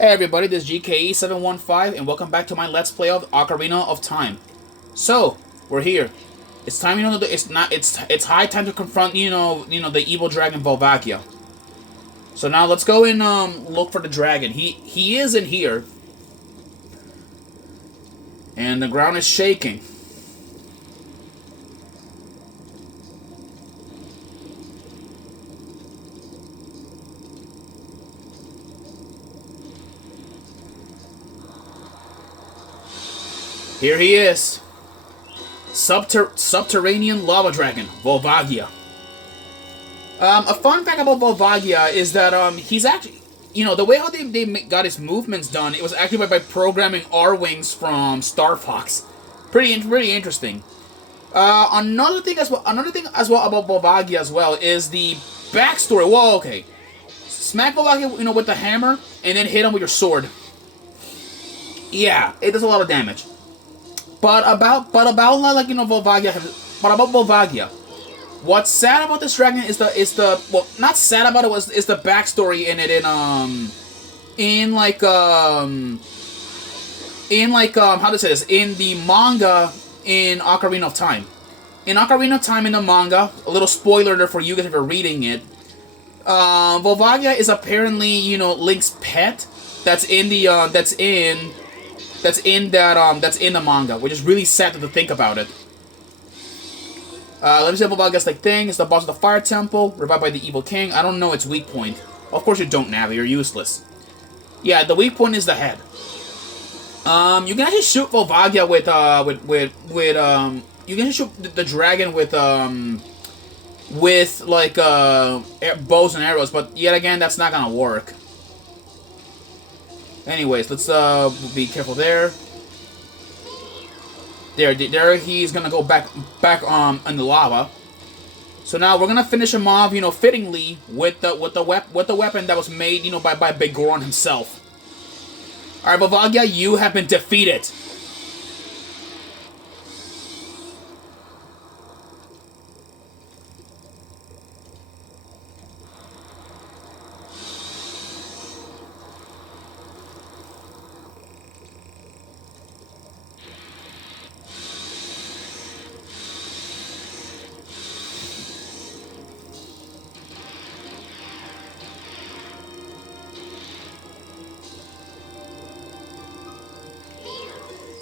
Hey everybody, this is GKE715 and welcome back to my Let's Play of Ocarina of Time. So, we're here. It's time, it's high time to confront, the evil dragon Volvagia. So now let's go and look for the dragon. He is in here. And the ground is shaking. Here he is. Subterranean lava dragon, Volvagia. A fun fact about Volvagia is that he's actually, the way how they got his movements done, it was actually by programming R-Wings from Star Fox. Pretty interesting. Another thing as well about Volvagia as well is the backstory. Whoa, okay. Smack Volvagia, with the hammer, and then hit him with your sword. Yeah, it does a lot of damage. But about Volvagia, what's sad about this dragon is the well, not sad about it is the backstory in it how to say this, in the manga in Ocarina of Time. In Ocarina of Time in the manga, a little spoiler there for you guys if you're reading it. Volvagia is apparently, Link's pet that's in the that's in the manga, which is really sad to think about it. Let me see Volvagia's thing. It's the boss of the Fire Temple, revived by the Evil King. I don't know its weak point. Of course you don't, Navi. You're useless. Yeah, the weak point is the head. You can actually shoot Volvagia you can shoot the dragon with bows and arrows, but yet again, that's not gonna work. Anyways, let's be careful there. There he's gonna go back in the lava. So now we're gonna finish him off, fittingly with the weapon that was made, by Big Goron himself. All right, Volvagia, you have been defeated.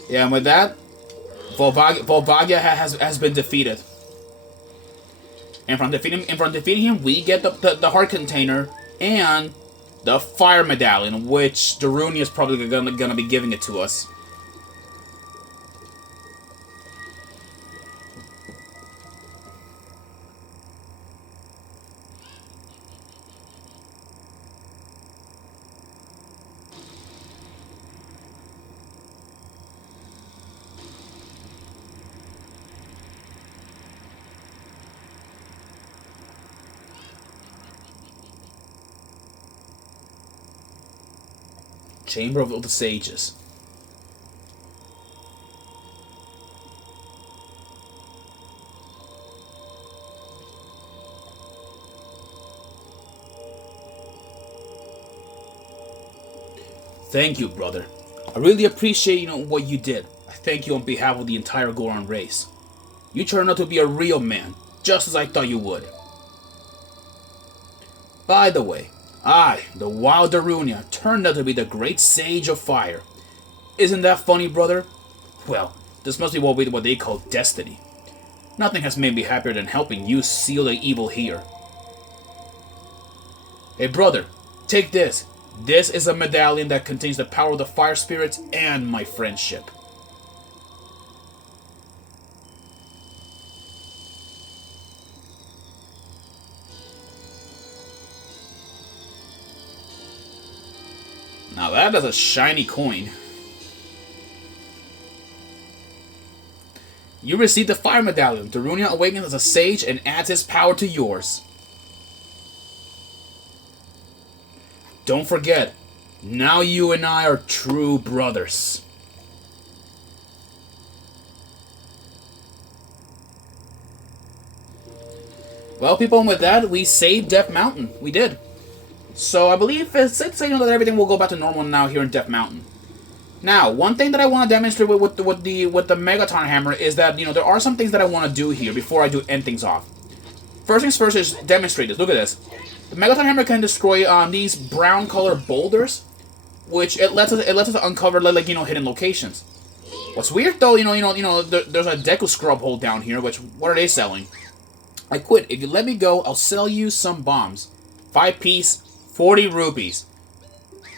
Yeah, and with that, Volvagia has been defeated. And from defeating him, we get the heart container and the fire medallion, which Darunia is probably gonna be giving it to us. Chamber of the Sages. Thank you, brother. I really appreciate, what you did. I thank you on behalf of the entire Goron race. You turned out to be a real man, just as I thought you would. By the way, I, the wild Darunia, turned out to be the great sage of fire. Isn't that funny, brother? Well, this must be what they call destiny. Nothing has made me happier than helping you seal the evil here. Hey, brother, take this. This is a medallion that contains the power of the fire spirits and my friendship. Now that is a shiny coin. You received the fire medallion. Darunia awakens as a sage and adds his power to yours. Don't forget, now you and I are true brothers. Well, people, and with that, we saved Death Mountain. We did. So I believe it's safe to say, that everything will go back to normal now here in Death Mountain. Now, one thing that I want to demonstrate with the Megaton Hammer is that, there are some things that I want to do here before I do end things off. First things first is demonstrate this. Look at this. The Megaton Hammer can destroy these brown colored boulders, which it lets us uncover hidden locations. What's weird though, there's a Deku Scrub hole down here. Which, what are they selling? I quit. If you let me go, I'll sell you some bombs. 5 piece, 40 rupees.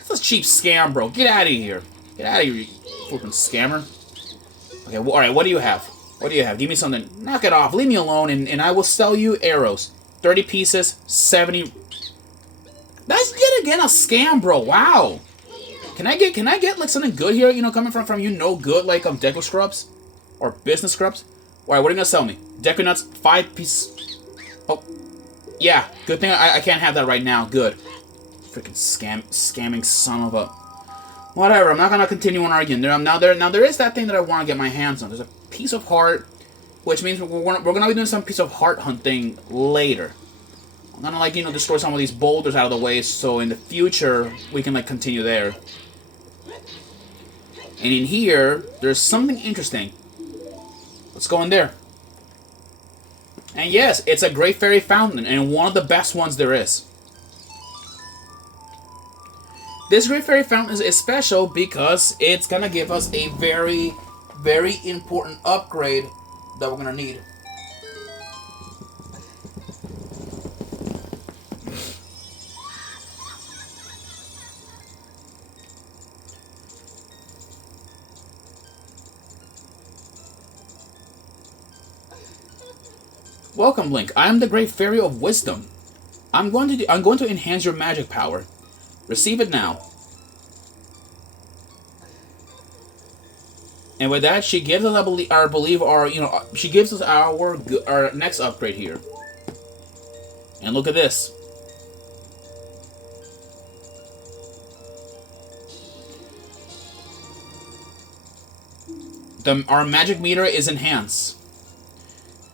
That's a cheap scam, bro. Get out of here. Get out of here, you flipping scammer. Okay, well, alright, what do you have? What do you have? Give me something. Knock it off. Leave me alone, and I will sell you arrows. 30 pieces, 70... That's yet again a scam, bro. Wow. Can I get like something good here, coming from you no good, like Deku Scrubs? Or business scrubs? Alright, what are you gonna sell me? Deku Nuts, 5 pieces... Oh. Yeah, good thing I can't have that right now. Good. Freaking scamming son of a... Whatever, I'm not gonna continue on arguing. Now there is that thing that I want to get my hands on. There's a piece of heart, which means we're gonna be doing some piece of heart hunting later. I'm gonna destroy some of these boulders out of the way, so in the future we can continue there. And in here, there's something interesting. Let's go in there. And yes, it's a Great Fairy Fountain, and one of the best ones there is. This Great Fairy Fountain is special because it's gonna give us a very, very important upgrade that we're gonna need. Welcome, Link. I am the Great Fairy of Wisdom. I'm going to enhance your magic power. Receive it now. And with that, she gives us, she gives us our next upgrade here. And look at this. Our magic meter is enhanced.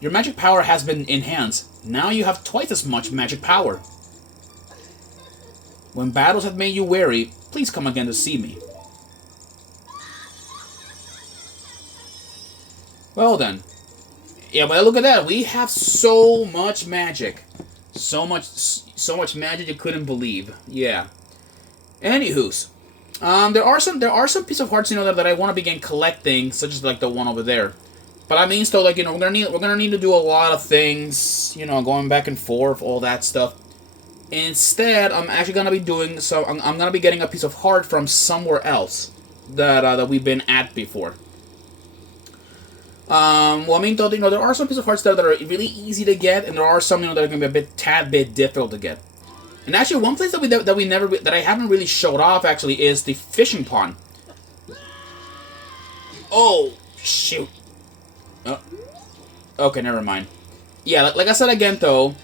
Your magic power has been enhanced. Now you have twice as much magic power. When battles have made you weary, please come again to see me. Well then. Yeah, but look at that. We have so much magic. So much magic you couldn't believe. Yeah. Anywho's. There are some piece of hearts, that I want to begin collecting, such as the one over there. But I mean, still, we're gonna need to do a lot of things, going back and forth, all that stuff. Instead, I'm actually gonna be doing so. I'm gonna be getting a piece of heart from somewhere else that we've been at before. Well, I mean, though, there are some piece of hearts that are really easy to get, and there are some, that are gonna be a tad bit difficult to get. And actually, one place that I haven't really showed off actually is the fishing pond. Oh shoot. Oh. Okay, never mind. Yeah, like I said again, though.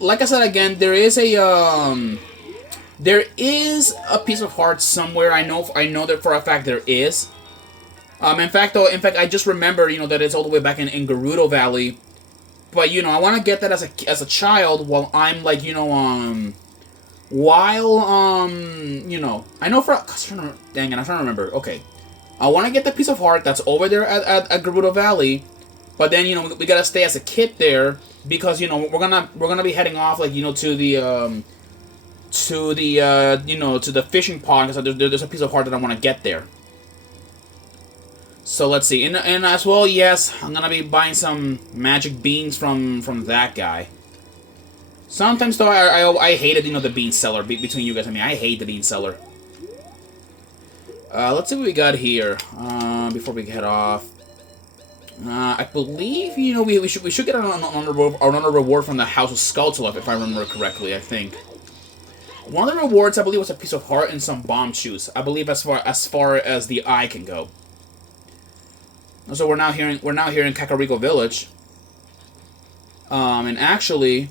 Like I said again, there is a piece of heart somewhere. I know that for a fact there is. In fact, I just remembered, that it's all the way back in Gerudo Valley. But I want to get that as a child while I'm I know for dang it, I'm trying to remember. Okay, I want to get the piece of heart that's over there at Gerudo Valley. But then we gotta stay as a kid there because we're gonna be heading off to the fishing pond because there's a piece of heart that I want to get there. So let's see, and as well, yes, I'm gonna be buying some magic beans from that guy. Sometimes though, I hated the bean seller between you guys. I mean, I hate the bean seller. Let's see what we got here before we head off. I believe, we should get another reward from the House of Skulltula, if I remember correctly, I think. One of the rewards, I believe, was a piece of heart and some bomb shoes. I believe as far as the eye can go. So we're now here in Kakariko Village. And actually,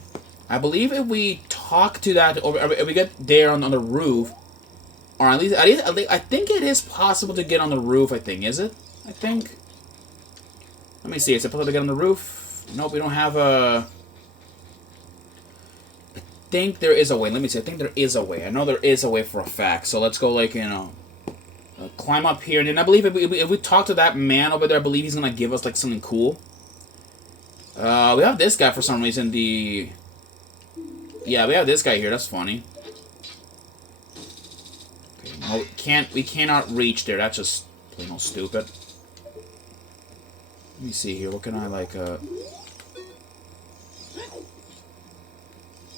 I believe if we talk to that, if we get there on the roof, or at least, I think it is possible to get on the roof, I think. Is it? I think. Let me see. Is it possible to get on the roof? Nope, we don't have a... I think there is a way. Let me see. I think there is a way. I know there is a way for a fact. So let's go, like, climb up here. And then I believe if we talk to that man over there, I believe he's going to give us, like, something cool. We have this guy for some reason. Yeah, we have this guy here. That's funny. Okay, no, we cannot reach there. That's just plain old stupid. Let me see here. What can I, like,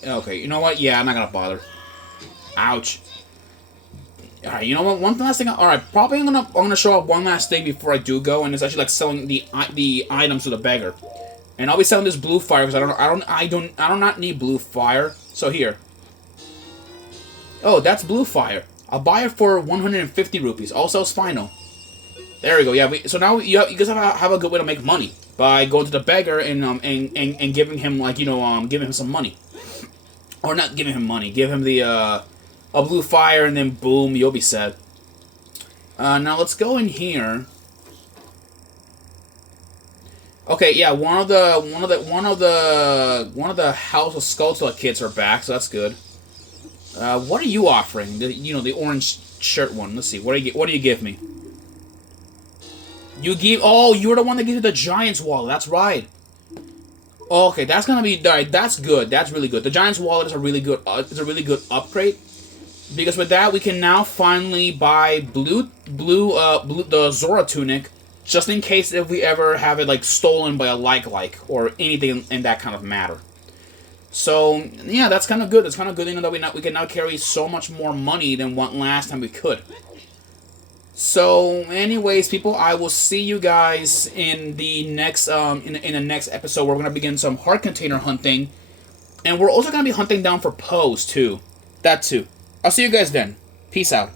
Okay, you know what? Yeah, I'm not gonna bother. Ouch. Alright, you know what? One last thing. Alright, probably I'm gonna show up one last thing before I do go, and it's actually like selling the items to the beggar. And I'll be selling this blue fire because I do not need blue fire. So here. Oh, that's blue fire. I'll buy it for 150 rupees. Also spinal. There we go. Yeah. So now you guys have a good way to make money by going to the beggar and giving him, like, giving him some money. Or not giving him money. Give him the a blue fire, and then boom, you'll be set. Now let's go in here. Okay, yeah, one of the House of Skulltula kids are back, so that's good. What are you offering? The orange shirt one. Let's see. What do you give me? Oh, you're the one that gives me the Giant's Wallet. That's right. Okay, that's gonna be that's good. That's really good. The Giant's Wallet is a really good upgrade, because with that we can now finally buy the Zora tunic, just in case if we ever have it, like, stolen by a like or anything in that kind of matter. So yeah, that's kind of good. That's kind of good, that we can now carry so much more money than what last time we could. So, anyways, people, I will see you guys in the next in the next episode, where we're gonna begin some heart container hunting, and we're also gonna be hunting down for Poes too. That too. I'll see you guys then. Peace out.